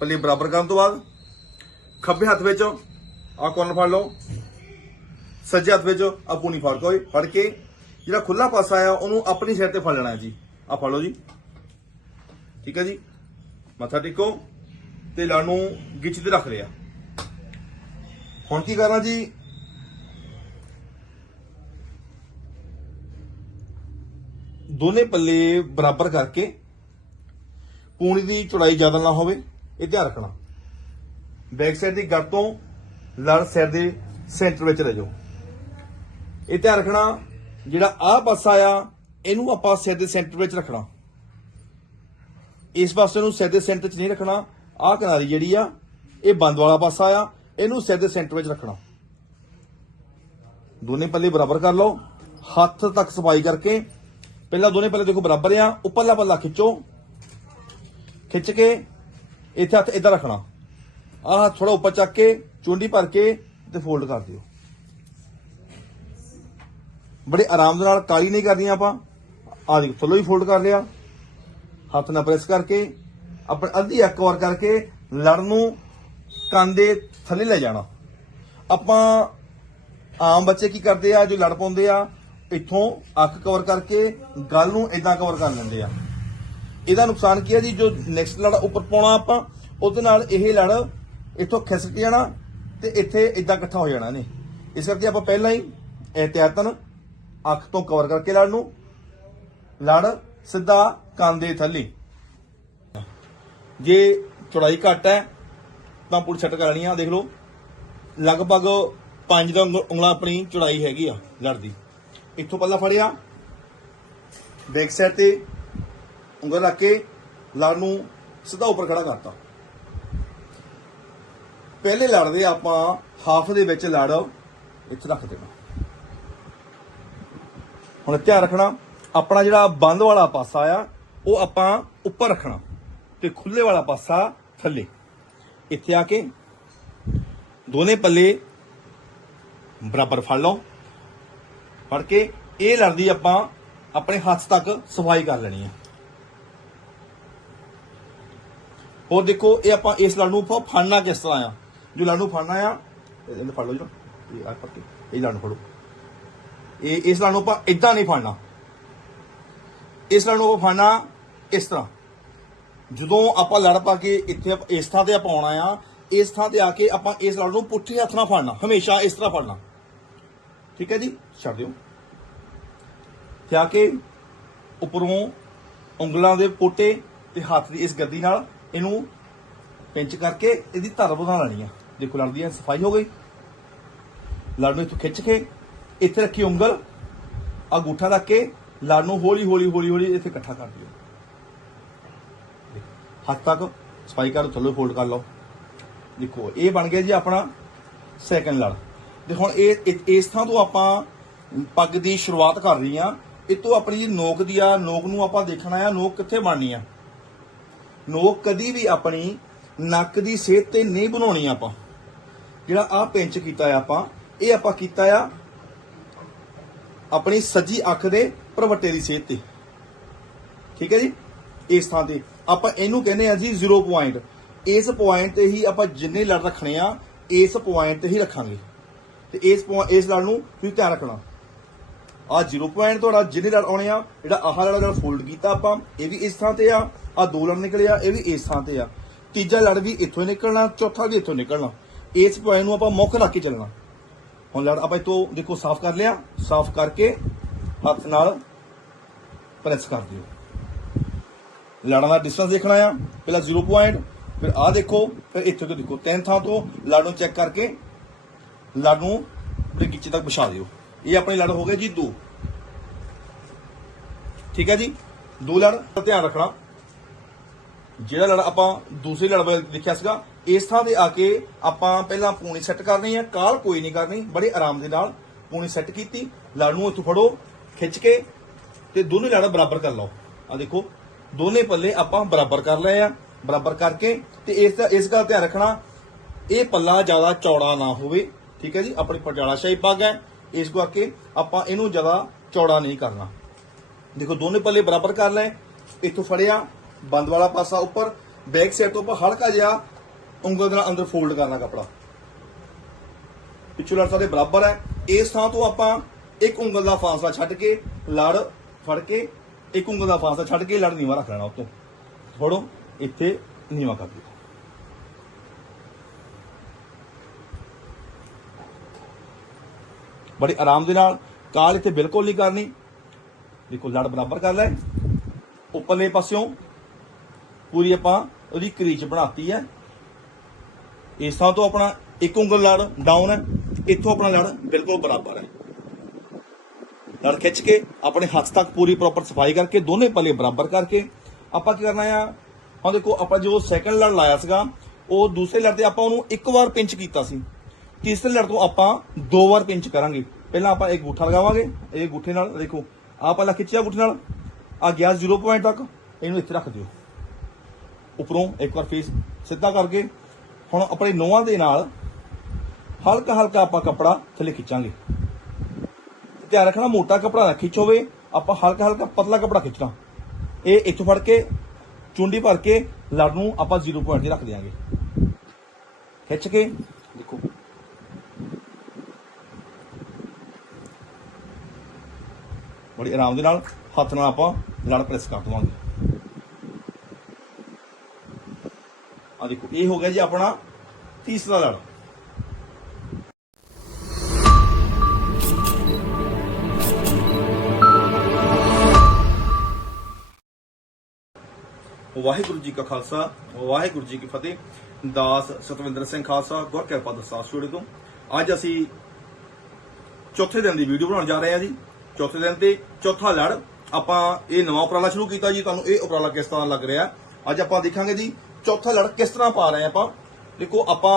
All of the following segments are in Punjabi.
ਪੱਲੇ ਬਰਾਬਰ ਕਰਨ ਤੋਂ ਬਾਅਦ ਖੱਬੇ ਹੱਥ ਵਿੱਚ ਆ ਕੋਰਨ ਫੜ ਲਓ। ਸੱਜੇ ਹੱਥ ਵਿੱਚ ਆ ਪੂਣੀ ਫੜ ਕੋਈ ਫੜ ਕੇ। ਜਿਹੜਾ ਖੁੱਲਾ ਪਾਸਾ ਆ, ਉਹਨੂੰ ਆਪਣੀ ਸਾਈਡ ਤੇ ਫੜ ਲੈਣਾ ਜੀ। ਆ ਫੜ ਲਓ ਜੀ। ਠੀਕ ਹੈ ਜੀ? ਮੱਥਾ ਟੇਕੋ ਤੇ ਲੜ ਨੂੰ ਗਿੱਚ ਤੇ ਰੱਖ ਲਿਆ। ਹੁਣ ਕੀ ਕਰਨਾ ਜੀ? ਦੋਨੇ ਪੱਲੇ ਬਰਾਬਰ ਕਰਕੇ ਪੂਣੀ ਦੀ ਚੌੜਾਈ ਜ਼ਿਆਦਾ ਨਾ ਹੋਵੇ। ਇਹ ਧਿਆਨ ਰੱਖਣਾ। ਬੈਕ ਸਾਈਡ ਦੀ ਗੱਟ ਤੋਂ ਲੜ ਸਿਰ ਦੇ ਸੈਂਟਰ ਵਿੱਚ ਰਹਿ ਜਾਓ। ਇਹ ਧਿਆਨ ਰੱਖਣਾ, ਜਿਹੜਾ ਆਹ ਪਾਸਾ ਆ, ਇਹਨੂੰ ਆਪਾਂ ਸਿਰ ਦੇ ਸੈਂਟਰ ਵਿੱਚ ਰੱਖਣਾ। ਇਸ ਪਾਸੇ ਨੂੰ ਸਿਰ ਦੇ ਸੈਂਟਰ 'ਚ ਨਹੀਂ ਰੱਖਣਾ। ਆਹ ਕਿਨਾਰੀ ਜਿਹੜੀ ਆ, ਇਹ ਬੰਦ ਵਾਲਾ ਪਾਸਾ ਆ, ਇਹਨੂੰ ਸਿਰ ਦੇ ਸੈਂਟਰ ਵਿੱਚ ਰੱਖਣਾ। ਦੋਨੇ ਪੱਲੇ ਬਰਾਬਰ ਕਰ ਲਓ। ਹੱਥ ਤੱਕ ਸਫ਼ਾਈ ਕਰਕੇ, ਪਹਿਲਾਂ ਦੋਨੇ ਪੱਲੇ ਦੇਖੋ ਬਰਾਬਰ ਆ, ਉੱਪਰਲਾ ਪੱਲਾ ਖਿੱਚੋ। ਖਿੱਚ ਕੇ ਇੱਥੇ ਹੱਥ ਇਦਾਂ ਰੱਖਣਾ। ਆਹ ਹੱਥ ਥੋੜਾ ਉੱਪਰ ਚੱਕ ਕੇ, ਚੁੰਡੀ ਭਰ ਕੇ ਤੇ ਫੋਲਡ ਕਰ ਦਿਓ। ਬੜੇ ਆਰਾਮ ਦੇ ਨਾਲ ਕਾਲੀ ਨਹੀਂ ਕਰਨੀ ਆਪਾਂ। ਆਹ ਦੇਖੋ, ਥੱਲੋਂ ਹੀ ਫੋਲਡ ਕਰ ਲਿਆ। ਹੱਥ ਨਾਲ ਪ੍ਰੈਸ ਕਰਕੇ, ਆਪਣੇ ਅੱਧੀ ਅੱਖ ਕਵਰ ਕਰਕੇ ਲੜ ਨੂੰ ਕੰਨ ਦੇ ਥੱਲੇ ਲੈ ਜਾਣਾ। ਆਪਾਂ ਆਮ ਬੱਚੇ ਕੀ ਕਰਦੇ ਆ, ਜੋ ਲੜ ਪਾਉਂਦੇ ਆ, ਇੱਥੋਂ ਅੱਖ ਕਵਰ ਕਰਕੇ, ਗੱਲ ਨੂੰ ਇਦਾਂ ਕਵਰ ਕਰ ਲੈਂਦੇ ਆ। ਇਹਦਾ ਨੁਕਸਾਨ ਕੀ ਹੈ ਜੀ? ਜੋ ਨੈਕਸਟ ਲੜ ਉੱਪਰ ਪਾਉਣਾ ਆਪਾਂ, ਉਹਦੇ ਨਾਲ ਇਹ ਲੜ ਇੱਥੋਂ ਖਿਸਕ ਜਾਣਾ ਤੇ ਇੱਥੇ ਇਦਾਂ ਇਕੱਠਾ ਹੋ ਜਾਣਾ ਨੇ ਇਸ ਕਰਕੇ ਆਪਾਂ ਪਹਿਲਾਂ ਹੀ ਇਹਤਿਆਤਨ ਅੱਖ ਤੋਂ ਕਵਰ ਕਰਕੇ ਲੜ ਨੂੰ। ਲੜ ਸਿੱਧਾ ਕੰਨ ਦੇ ਥੱਲੇ। ਜੇ ਚੌੜਾਈ ਘੱਟ ਹੈ, ਤਾਂ ਪੂਰੀ ਸੈੱਟ ਕਰ ਲੈਣੀ ਆ, ਦੇਖ ਲਓ। ਲਗਭਗ 5 ਦਾ ਉਂਗ- ਉਂਗਲਾਂ ਆਪਣੀ ਚੌੜਾਈ ਹੈਗੀ ਆ ਲੜ ਦੀ ਇੱਥੋਂ ਪੱਲਾ ਫੜਿਆ। ਬੈਕ ਸਾਈਡ ਤੇ ਉਂਗਲ ਰੱਖ ਕੇ ਲੜ ਨੂੰ ਸਿੱਧਾ ਉੱਪਰ ਖੜਾ ਕਰਤਾ। ਪਹਿਲੇ ਲੜਦੇ ਆਪਾਂ ਹਾਫ ਦੇ ਵਿੱਚ ਲੜ ਇੱਥੇ ਰੱਖ ਦੇਣਾ। ਹੁਣ ਧਿਆਨ ਰੱਖਣਾ, ਆਪਣਾ ਜਿਹੜਾ ਬੰਦ ਵਾਲਾ ਪਾਸਾ ਆ, ਉਹ ਆਪਾਂ ਉੱਪਰ ਰੱਖਣਾ ਤੇ ਖੁੱਲੇ ਵਾਲਾ ਪਾਸਾ ਥੱਲੇ। ਇੱਥੇ ਆ ਕੇ ਦੋਨੇ ਪੱਲੇ ਬਰਾਬਰ ਫੜ ਲਓ। ਫੜ ਕੇ ਇਹ ਲੜਦੀ ਆਪਾਂ ਆਪਣੇ ਹੱਥ ਤੱਕ ਸਫ਼ਾਈ ਕਰ ਲੈਣੀ ਹੈ ਹੋਰ ਦੇਖੋ, ਇਹ ਆਪਾਂ ਇਸ ਲੜ ਨੂੰ ਫੜਨਾ ਕਿਸ ਤਰ੍ਹਾਂ ਆ? ਜੋ ਲੜ ਨੂੰ ਫੜਨਾ ਆ ਇਹਨੂੰ ਫੜ ਲਓ ਜੀ। ਇਹ ਆ ਫੜ ਇਹ ਲੜ ਨੂੰ ਫੜੋ। ਇਹ ਇਸ ਲੜ ਨੂੰ ਆਪਾਂ ਇਦਾਂ ਨਹੀਂ ਫੜਨਾ। ਇਸ ਲੜ ਨੂੰ ਆਪਾਂ ਫੜਨਾ ਇਸ ਤਰ੍ਹਾਂ। ਜਦੋਂ ਆਪਾਂ ਲੜ ਪਾ ਕੇ ਇੱਥੇ ਇਸ ਥਾਂ ਤੇ ਆਪਾਂ ਆਉਣਾ ਆ, ਇਸ ਥਾਂ ਤੇ ਆ ਕੇ ਆਪਾਂ ਇਸ ਲੜ ਨੂੰ ਪੁੱਠੇ ਹੱਥ ਨਾਲ ਫੜਨਾ। ਹਮੇਸ਼ਾ ਇਸ ਤਰ੍ਹਾਂ ਫੜਨਾ। ਠੀਕ ਹੈ ਜੀ? ਛੱਡ ਦਿਓ। ਤੇ ਆ ਕੇ ਉੱਪਰੋਂ ਉਂਗਲਾਂ ਦੇ ਪੋਟੇ ਤੇ ਹੱਥ ਦੀ ਇਸ ਗੱਦੀ ਨਾਲ ਇਹਨੂੰ ਪਿੰਚ ਕਰਕੇ ਇਹਦੀ ਧਰ ਬਣਾ ਲੈਣੀ ਆ। ਦੇਖੋ ਲੜ ਦੀ ਸਫ਼ਾਈ ਹੋ ਗਈ। ਲੜ ਨੂੰ ਇੱਥੋਂ ਖਿੱਚ ਕੇ ਇੱਥੇ ਰੱਖੀ ਉਂਗਲ ਆ ਗੂਠਾ ਰੱਖ ਕੇ ਲੜ ਨੂੰ ਹੌਲੀ ਹੌਲੀ ਹੌਲੀ ਹੌਲੀ ਇੱਥੇ ਇਕੱਠਾ ਕਰ ਦਿਓ। ਹੱਥ ਤੱਕ ਸਫ਼ਾਈ ਕਰ ਥੱਲੇ ਫੋਲਡ ਕਰ ਲਓ। ਦੇਖੋ, ਇਹ ਬਣ ਗਿਆ ਜੀ ਆਪਣਾ ਸੈਕੰਡ ਲੜ। ਤੇ ਹੁਣ ਇਹ ਇਸ ਥਾਂ ਤੋਂ ਆਪਾਂ ਪੱਗ ਦੀ ਸ਼ੁਰੂਆਤ ਕਰ ਰਹੀ ਆ। ਇਹ ਤੋਂ ਆਪਣੀ ਨੋਕ ਦੀ ਆ, ਨੋਕ ਨੂੰ ਆਪਾਂ ਦੇਖਣਾ ਆ, ਨੋਕ ਕਿੱਥੇ ਬਣਨੀ ਆ? ਨੋਕ ਕਦੀ ਵੀ ਆਪਣੀ ਨੱਕ ਦੀ ਸਿਹਤ ਤੇ ਨਹੀਂ ਬਣਾਉਣੀ ਆਪਾਂ। ਜਿਹੜਾ ਆ ਪਿੰਚ ਕੀਤਾ ਆ ਆਪਾਂ, ਇਹ ਆਪਾਂ ਕੀਤਾ ਆ ਆਪਣੀ ਸੱਜੀ ਅੱਖ ਦੇ ਪ੍ਰਵੱਟੇ ਦੀ ਸਿਹਤ ਤੇ। ਠੀਕ ਹੈ ਜੀ? ਇਸ ਥਾਂ ਤੇ। ਆਪਾਂ ਇਹਨੂੰ ਕਹਿੰਦੇ ਆ ਜੀ 0 ਪੁਆਇੰਟ ਇਸ ਪੁਆਇੰਟ ਤੇ ਹੀ ਆਪਾਂ ਜਿੰਨੇ ਲੜ ਰੱਖਣੇ ਆ, ਇਸ ਪੁਆਇੰਟ ਤੇ ਹੀ ਰੱਖਾਂਗੇ। ਤੇ ਇਸ point- ਇਸ ਲੜ ਨੂੰ ਤੁਸੀਂ ਧਿਆਨ ਰੱਖਣਾ। ਆ 0 ਪੁਆਇੰਟ ਤੁਹਾਡਾ ਜਿਹਦੇ ਲੜ ਆਉਣੇ ਆ, ਜਿਹੜਾ ਆਹ ਲੜ ਜਿਹੜਾ ਫੋਲਡ ਕੀਤਾ ਆਪਾਂ, ਇਹ ਵੀ ਇਸ ਥਾਂ ਤੇ ਆ ਆ ਦੋ ਲੜ ਨਿਕਲਿਆ, ਇਹ ਵੀ ਇਸ ਥਾਂ ਤੇ ਆ। ਤੀਜਾ ਲੜ ਵੀ ਇੱਥੋਂ ਹੀ ਨਿਕਲਣਾ, ਚੌਥਾ ਵੀ ਇੱਥੋਂ ਨਿਕਲਣਾ। ਇਸ ਪੁਆਇੰਟ ਨੂੰ ਆਪਾਂ ਮੁੱਖ ਰੱਖ ਕੇ ਚੱਲਣਾ। ਹੁਣ ਲੜ, ਆਪਾਂ ਇਤੋਂ ਦੇਖੋ ਸਾਫ਼ ਕਰ ਲਿਆ, ਸਾਫ਼ ਕਰਕੇ ਹੱਥ ਨਾਲ ਪ੍ਰੈਸ ਕਰ ਦਿਓ। ਲੜਾਂ ਦਾ ਡਿਸਟੈਂਸ ਦੇਖਣਾ ਆ, ਪਹਿਲਾਂ 0 ਪੁਆਇੰਟ, ਫਿਰ ਆਹ ਦੇਖੋ, ਫਿਰ ਇੱਥੇ ਤੋਂ ਦੇਖੋ, ਤਿੰਨ ਥਾਂ ਤੋਂ ਲੜ ਨੂੰ ਚੈੱਕ ਕਰਕੇ ਲੜ ਨੂੰ ਆਪਣੇ ਗਿੱਚੇ ਤੱਕ ਵਿਛਾ ਦਿਓ। ਇਹ ਆਪਣੀ ਲੜ ਹੋ ਗਈ ਜੀ ਦੋ। ਠੀਕ ਹੈ ਜੀ? ਦੋ ਲੜ ਧਿਆਨ ਰੱਖਣਾ। ਜਿਹੜਾ ਲੜ ਆਪਾਂ ਦੂਸਰੀ ਲੜ ਵੱਲ ਲਿਖਿਆ ਸੀਗਾ, ਇਸ ਥਾਂ ਤੇ ਆ ਕੇ ਆਪਾਂ ਪਹਿਲਾਂ ਪੂਣੀ ਸੈੱਟ ਕਰਨੀ ਹੈ। ਕਾਲ ਕੋਈ ਨਹੀਂ ਕਰਨੀ, ਬੜੇ ਆਰਾਮ ਦੇ ਨਾਲ ਪੂਣੀ ਸੈੱਟ ਕੀਤੀ। ਲੜ ਨੂੰ ਇੱਥੋਂ ਫੜੋ, ਖਿੱਚ ਕੇ, ਤੇ ਦੋਨੇ ਲੜ ਬਰਾਬਰ ਕਰ ਲਓ। ਆ ਦੇਖੋ, ਦੋਨੇ ਪੱਲੇ ਆਪਾਂ ਬਰਾਬਰ ਕਰ ਲਏ ਆ, ਬਰਾਬਰ ਕਰਕੇ, ਤੇ ਇਸ ਦਾ ਇਸ ਗੱਲ ਧਿਆਨ ਰੱਖਣਾ, ਇਹ ਪੱਲਾ ਜ਼ਿਆਦਾ ਚੌੜਾ ਨਾ ਹੋਵੇ। ਠੀਕ ਹੈ ਜੀ? ਆਪਣੀ ਪਟਿਆਲਾ ਸ਼ਾਹੀ ਪੱਗ ਹੈ। ਇਸ ਕਰਕੇ ਆਪਾਂ ਇਹਨੂੰ ਜ਼ਿਆਦਾ ਚੌੜਾ ਨਹੀਂ ਕਰਨਾ। ਦੇਖੋ, ਦੋਨੇ ਪੱਲੇ ਬਰਾਬਰ ਕਰ ਲਏ ਇੱਥੋਂ ਫੜਿਆ, ਬੰਦ ਵਾਲਾ ਪਾਸਾ ਉੱਪਰ, ਬੈਕ ਸਾਈਡ ਤੋਂ ਆਪਾਂ ਹਲਕਾ ਜਿਹਾ ਉਂਗਲ ਦੇ ਨਾਲ ਅੰਦਰ ਫੋਲਡ ਕਰਨਾ ਕਪੜਾ। ਪਿੱਛੋਂ ਲੜ ਸਾਡੇ ਬਰਾਬਰ ਹੈ। ਇਸ ਥਾਂ ਤੋਂ ਆਪਾਂ ਇੱਕ ਉਂਗਲ ਦਾ ਫਾਸਲਾ ਛੱਡ ਕੇ ਲੜ ਫੜ ਕੇ ਇੱਕ ਉਂਗਲ ਦਾ ਫਾਸਲਾ ਛੱਡ ਕੇ ਲੜ ਨੀਵਾ ਰੱਖ ਲੈਣਾ ਉੱਤੋਂ। ਫੜੋ, ਇੱਥੇ ਨੀਵਾ ਕਰ ਦਿਓ। ਬੜੇ ਆਰਾਮ ਦੇ ਨਾਲ, ਕਾਲ ਇੱਥੇ ਬਿਲਕੁਲ ਨਹੀਂ ਕਰਨੀ। ਦੇਖੋ, ਲੜ ਬਰਾਬਰ ਕਰ ਲੈ। ਉੱਪਰਲੇ ਪਾਸਿਓਂ ਪੂਰੀ ਆਪਾਂ ਉਹਦੀ ਕਰੀਚ ਬਣਾਤੀ ਹੈ। ਇਸ ਥਾਂ ਤੋਂ ਆਪਣਾ ਇੱਕ ਉਂਗਲ ਲੜ ਡਾਊਨ ਹੈ। ਇੱਥੋਂ ਆਪਣਾ ਲੜ ਬਿਲਕੁਲ ਬਰਾਬਰ ਹੈ। ਲੜ ਖਿੱਚ ਕੇ ਆਪਣੇ ਹੱਥ ਤੱਕ ਪੂਰੀ ਪ੍ਰੋਪਰ ਸਫ਼ਾਈ ਕਰਕੇ, ਦੋਨੇ ਪੱਲੇ ਬਰਾਬਰ ਕਰਕੇ, ਆਪਾਂ ਕੀ ਕਰਨਾ ਆ? ਹੁਣ ਦੇਖੋ, ਆਪਾਂ ਜੋ ਸੈਕੰਡ ਲੜ ਲਾਇਆ ਸੀਗਾ, ਉਹ ਦੂਸਰੇ ਲੜ ਤੇ ਆਪਾਂ ਉਹਨੂੰ ਇੱਕ ਵਾਰ ਪਿੰਚ ਕੀਤਾ ਸੀ। ਤੀਸਰੇ ਲੜ ਤੋਂ ਆਪਾਂ ਦੋ ਵਾਰ ਪਿੰਚ ਕਰਾਂਗੇ? ਪਹਿਲਾਂ ਆਪਾਂ ਇੱਕ ਗੂਠਾ ਲਗਾਵਾਂਗੇ, ਇਹ ਗੂਠੇ ਨਾਲ ਦੇਖੋ, ਆਹ ਪਹਿਲਾਂ ਖਿੱਚਿਆ ਗੂਠੇ ਨਾਲ ਆ ਗਿਆ 0 ਪੁਆਇੰਟ ਤੱਕ, ਇਹਨੂੰ ਇੱਥੇ ਰੱਖ ਦਿਓ। ਉੱਪਰੋਂ ਇੱਕ ਵਾਰ ਫੇਸ ਸਿੱਧਾ ਕਰਕੇ, ਹੁਣ ਆਪਣੇ ਨੋਹਾਂ ਦੇ ਨਾਲ ਹਲਕਾ ਹਲਕਾ ਆਪਾਂ ਕਪੜਾ ਥੱਲੇ ਖਿੱਚਾਂਗੇ। ਧਿਆਨ ਰੱਖਣਾ, ਮੋਟਾ ਕਪੜਾ ਨਾ ਖਿੱਚ ਹੋਵੇ, ਆਪਾਂ ਹਲਕਾ ਹਲਕਾ ਪਤਲਾ ਕਪੜਾ ਖਿੱਚਣਾ। ਇਹ ਇੱਥੋਂ ਫੜ ਕੇ, ਚੁੰਡੀ ਭਰ ਕੇ ਲੜ ਨੂੰ ਆਪਾਂ 0 ਪੁਆਇੰਟ ਤੇ ਰੱਖ ਦਿਆਂਗੇ। ਖਿੱਚ ਕੇ ਦੇਖੋ ਬੜੀ ਆਰਾਮ ਦੇ ਨਾਲ ਹੱਥ ਨਾਲ ਆਪਾਂ ਲੜ ਪ੍ਰੈਸ ਕਰ ਦਵਾਂਗੇ। ਆ ਦੇਖੋ, ਇਹ ਹੋ ਗਿਆ ਜੀ ਆਪਣਾ ਤੀਸਰਾ ਲੜ ਵਾਹਿਗੁਰੂ ਜੀ ਕਾ ਖਾਲਸਾ, ਵਾਹਿਗੁਰੂ ਜੀ ਕੀ ਫਤਿਹ। ਦਾਸ ਸਤਵਿੰਦਰ ਸਿੰਘ ਖਾਲਸਾ, ਗੁਰ ਕਿਰਪਾ ਦਸਾਸ ਸਟੂਡੀਓ ਤੋਂ। ਅੱਜ ਅਸੀਂ ਚੌਥੇ ਦਿਨ ਦੀ ਵੀਡੀਓ ਬਣਾਉਣ ਜਾ ਰਹੇ ਹਾਂ ਜੀ। ਚੌਥੇ ਦਿਨ ਤੇ ਚੌਥਾ ਲੜ। ਆਪਾਂ ਇਹ ਨਵਾਂ ਉਪਰਾਲਾ ਸ਼ੁਰੂ ਕੀਤਾ ਜੀ। ਤੁਹਾਨੂੰ ਇਹ ਉਪਰਾਲਾ ਕਿਸ ਤਰ੍ਹਾਂ ਲੱਗ ਰਿਹਾ? ਅੱਜ ਆਪਾਂ ਦੇਖਾਂਗੇ ਜੀ, ਚੌਥਾ ਲੜ ਕਿਸ ਤਰ੍ਹਾਂ ਪਾ ਰਹੇ ਹਾਂ ਆਪਾਂ। ਦੇਖੋ, ਆਪਾਂ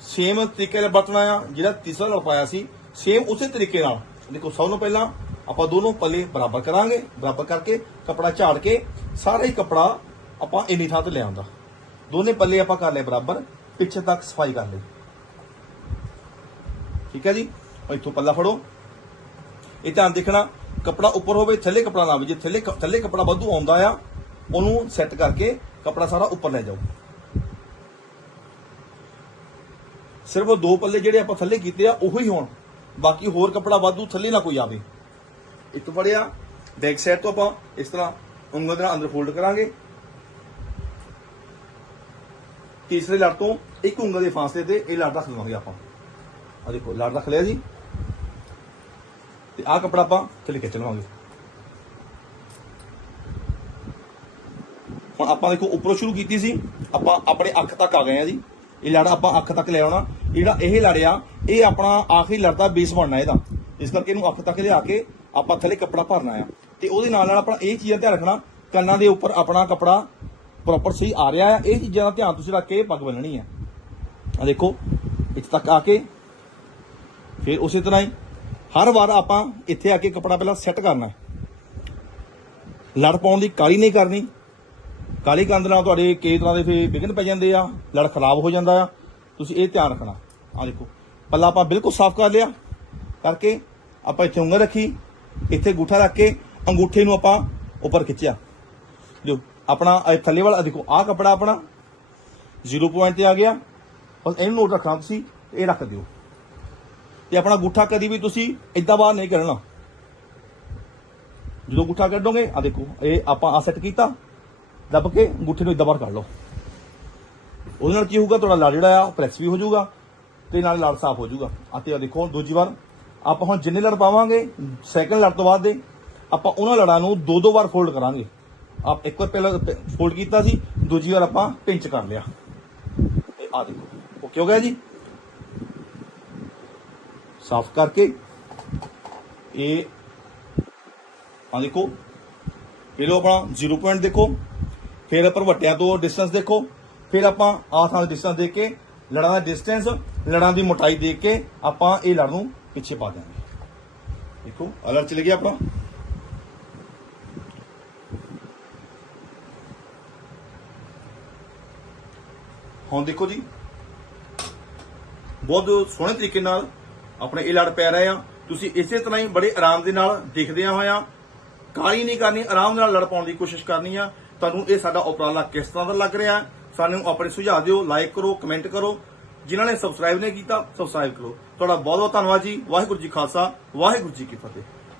ਸੇਮ ਤਰੀਕੇ ਨਾਲ ਵਰਤਣਾ ਆ, ਜਿਹੜਾ ਤੀਸਰਾ ਲੜ ਪਾਇਆ ਸੀ ਸੇਮ ਉਸੇ ਤਰੀਕੇ ਨਾਲ। ਦੇਖੋ, ਸਭ ਤੋਂ ਪਹਿਲਾਂ ਆਪਾਂ ਦੋਨੋਂ ਪੱਲੇ ਬਰਾਬਰ ਕਰਾਂਗੇ, ਬਰਾਬਰ ਕਰਕੇ ਕਪੜਾ ਝਾੜ ਕੇ ਸਾਰਾ ਹੀ ਕਪੜਾ ਆਪਾਂ ਇੰਨੀ ਥਾਂ ਤੇ ਲੈ ਆਉਂਦਾ ਦੋਨੇ ਪੱਲੇ ਆਪਾਂ ਕਰ ਲਏ ਬਰਾਬਰ, ਪਿੱਛੇ ਤੱਕ ਸਫ਼ਾਈ ਕਰ ਲਈ। ਠੀਕ ਹੈ ਜੀ? ਇੱਥੋਂ ਪੱਲਾ ਫੜੋ। ਇਹ ਧਿਆਨ ਦੇਖਣਾ, ਕਪੜਾ ਉੱਪਰ ਹੋਵੇ, ਥੱਲੇ ਕਪੜਾ ਨਾ ਆਵੇ ਜੇ ਥੱਲੇ ਥੱਲੇ ਕਪੜਾ ਵਾਧੂ ਆਉਂਦਾ ਆ, ਉਹਨੂੰ ਸੈੱਟ ਕਰਕੇ ਕਪੜਾ ਸਾਰਾ ਉੱਪਰ ਲੈ ਜਾਓ। ਸਿਰਫ ਉਹ ਦੋ ਪੱਲੇ ਜਿਹੜੇ ਆਪਾਂ ਥੱਲੇ ਕੀਤੇ ਆ, ਉਹੀ ਹੋਣ। ਬਾਕੀ ਹੋਰ ਕਪੜਾ ਵਾਧੂ ਥੱਲੇ ਨਾ ਕੋਈ ਆਵੇ। ਇੱਕ ਫੜਿਆ, ਬੈਕ ਸਾਈਡ ਤੋਂ ਆਪਾਂ ਇਸ ਤਰ੍ਹਾਂ ਉਂਗਲ ਦੇ ਨਾਲ ਅੰਦਰ ਫੋਲਡ ਕਰਾਂਗੇ। ਤੀਸਰੇ ਲੜ ਤੋਂ ਇੱਕ ਉਂਗਲ ਦੇ ਫਾਸਲੇ ਤੇ ਇਹ ਲੜ ਰੱਖ ਲਵਾਂਗੇ ਆਪਾਂ। ਆ ਦੇਖੋ ਲੜ ਰੱਖ ਲਿਆ ਜੀ। ਤੇ ਆਹ ਕਪੜਾ ਆਪਾਂ ਥੱਲੇ ਖਿੱਚ ਲਵਾਂਗੇ ਹੁਣ ਆਪਾਂ ਦੇਖੋ, ਉੱਪਰੋਂ ਸ਼ੁਰੂ ਕੀਤੀ ਸੀ, ਆਪਾਂ ਆਪਣੇ ਅੱਖ ਤੱਕ ਆ ਗਏ ਆ ਜੀ। ਇਹ ਲੜ ਆਪਾਂ ਅੱਖ ਤੱਕ ਲੈ ਆਉਣਾ। ਜਿਹੜਾ ਇਹ ਲੜਿਆ, ਇਹ ਆਪਣਾ ਆਖਰੀ ਲੜਦਾ ਬੇਸ ਬਣਨਾ ਇਹਦਾ। ਇਸ ਕਰਕੇ ਇਹਨੂੰ ਅੱਖ ਤੱਕ ਲਿਆ ਕੇ ਆਪਾਂ ਥੱਲੇ ਕਪੜਾ ਭਰਨਾ ਆ। ਤੇ ਉਹਦੇ ਨਾਲ ਨਾਲ ਆਪਣਾ ਇਹ ਚੀਜ਼ਾਂ ਧਿਆਨ ਰੱਖਣਾ, ਕੰਨਾਂ ਦੇ ਉੱਪਰ ਆਪਣਾ ਕਪੜਾ ਪ੍ਰੋਪਰ ਸਹੀ ਆ ਰਿਹਾ ਆ। ਇਹ ਚੀਜ਼ਾਂ ਦਾ ਧਿਆਨ ਤੁਸੀਂ ਰੱਖ ਕੇ ਪੱਗ ਬੰਨਣੀ ਆ। ਆ ਦੇਖੋ, ਇੱਥੇ ਤੱਕ ਆ ਕੇ, ਫਿਰ ਉਸੇ ਤਰ੍ਹਾਂ ਹੀ ਹਰ ਵਾਰ ਆਪਾਂ ਇੱਥੇ ਆ ਕੇ ਕਪੜਾ ਪਹਿਲਾਂ ਸੈੱਟ ਕਰਨਾ ਲੜ ਪਾਉਣ ਦੀ ਕਾਲੀ ਨਹੀਂ ਕਰਨੀ। ਕਾਲੀ ਕੰਦ ਨਾਲ ਤੁਹਾਡੇ ਕਈ ਤਰ੍ਹਾਂ ਦੇ ਫੇ ਵਿਘਨ ਪੈ ਜਾਂਦੇ ਆ, ਲੜ ਖਰਾਬ ਹੋ ਜਾਂਦਾ ਆ। ਤੁਸੀਂ ਇਹ ਧਿਆਨ ਰੱਖਣਾ। ਆ ਦੇਖੋ ਪੱਲਾ ਆਪਾਂ ਬਿਲਕੁਲ ਸਾਫ਼ ਕਰ ਲਿਆ। ਕਰਕੇ ਆਪਾਂ ਇੱਥੇ ਉਂਗਲ ਰੱਖੀ। ਇੱਥੇ ਅੰਗੂਠਾ ਰੱਖ ਕੇ ਅੰਗੂਠੇ ਨੂੰ ਆਪਾਂ ਉੱਪਰ ਖਿੱਚਿਆ। ਜੋ ਆਪਣਾ ਥੱਲੇ ਵਾਲਾ ਦੇਖੋ, ਆਹ ਕਪੜਾ ਆਪਣਾ। 0 ਪੁਆਇੰਟ ਤੇ ਆ ਗਿਆ। ਬਸ ਇਹਨੂੰ ਨੋਟ ਰੱਖਣਾ ਤੁਸੀਂ, ਇਹ ਰੱਖ ਦਿਓ। ਤੇ ਆਪਣਾ ਗੁੱਠਾ ਕਦੀ ਵੀ ਤੁਸੀਂ ਇਦਾਂ ਬਾਹਰ ਨਹੀਂ ਕਰਨਾ। ਜਦੋਂ ਗੁੱਠਾ ਕੱਢੋਗੇ ਆ ਦੇਖੋ, ਇਹ ਆਪਾਂ ਆ ਸੈੱਟ ਕੀਤਾ, ਦੱਬ ਕੇ ਗੁੱਠੇ ਨੂੰ ਇਦਾਂ ਬਾਹਰ ਕੱਢ ਲਓ। ਉਹਦੇ ਨਾਲ ਕੀ ਹੋਊਗਾ, ਤੁਹਾਡਾ ਲੜ ਜਿਹੜਾ ਆ ਪ੍ਰੈਸ ਵੀ ਹੋ ਜਾਊਗਾ ਤੇ ਨਾਲ ਲੜ ਸਾਫ਼ ਹੋ ਜਾਊਗਾ। ਆ ਤੇ ਆ ਦੇਖੋ, ਦੂਜੀ ਵਾਰ, ਆਪਾਂ ਹੁਣ ਜਿੰਨੇ ਲੜ ਪਾਵਾਂਗੇ ਸੈਕੰਡ ਲੜ ਤੋਂ ਬਾਅਦ ਦੇ, ਆਪਾਂ ਉਹਨਾਂ ਲੜਾਂ ਨੂੰ ਦੋ ਦੋ ਵਾਰ ਫੋਲਡ ਕਰਾਂਗੇ। ਆਪ ਇੱਕ ਵਾਰ ਪਹਿਲਾਂ ਫੋਲਡ ਕੀਤਾ ਸੀ, ਦੂਜੀ ਵਾਰ ਆਪਾਂ ਪਿੰਚ ਕਰ ਲਿਆ। ਆ ਦੇਖੋ ਓਕੇ ਹੋ ਗਿਆ ਜੀ? ਸਾਫ਼ ਕਰਕੇ ਇਹ ਆ ਦੇਖੋ, ਇਹ ਲੋ ਆਪਣਾ 0 ਪੁਆਇੰਟ ਦੇਖੋ, ਫਿਰ ਆਪਾਂ ਵੱਟਿਆਂ ਤੋਂ ਡਿਸਟੈਂਸ ਦੇਖੋ, ਫਿਰ ਆਪਾਂ ਆਥ ਥਾਂ ਡਿਸਟੈਂਸ ਦੇਖ ਕੇ, ਲੜਾਂ ਦਾ ਡਿਸਟੈਂਸ ਲੜਾਂ ਦੀ ਮੋਟਾਈ ਦੇਖ ਕੇ ਆਪਾਂ ਇਹ ਲੜ ਨੂੰ ਪਿੱਛੇ ਪਾ ਦਿਆਂਗੇ। ਦੇਖੋ ਅਲਰ ਚਲੇ ਗਿਆ ਆਪਣਾ। ਹੁਣ ਦੇਖੋ ਜੀ, ਬਹੁਤ ਸੋਹਣੇ ਤਰੀਕੇ ਨਾਲ ਆਪਣੇ ਇਹ ਲੜ ਪੈ ਰਹੇ ਆ। ਤੁਸੀਂ ਇਸੇ ਤਰ੍ਹਾਂ ਹੀ ਬੜੇ ਆਰਾਮ ਦੇ ਨਾਲ ਦੇਖਦਿਆਂ ਆ। ਹੋਇਆ ਕਾਲੀ ਨਹੀਂ ਕਰਨੀ, ਆਰਾਮ ਨਾਲ ਲੜ ਪਾਉਣ ਦੀ ਕੋਸ਼ਿਸ਼ ਕਰਨੀ ਆ। ਤੁਹਾਨੂੰ ਇਹ ਸਾਡਾ ਉਪਰਾਲਾ ਕਿਸ ਤਰ੍ਹਾਂ ਦਾ ਲੱਗ ਰਿਹਾ? ਸਾਨੂੰ ਆਪਣੇ ਸੁਝਾਅ ਦਿਓ ਲਾਈਕ ਕਰੋ ਕਮੈਂਟ ਕਰੋ। ਜਿਨ੍ਹਾਂ ਨੇ ਸਬਸਕ੍ਰਾਈਬ ਨਹੀਂ ਕੀਤਾ ਸਬਸਕ੍ਰਾਈਬ ਕਰੋ। ਤੁਹਾਡਾ ਬਹੁਤ ਬਹੁਤ ਧੰਨਵਾਦ ਜੀ। ਵਾਹਿਗੁਰੂ ਜੀ ਖਾਲਸਾ, ਵਾਹਿਗੁਰੂ ਜੀ ਕੀ ਫਤਿਹ।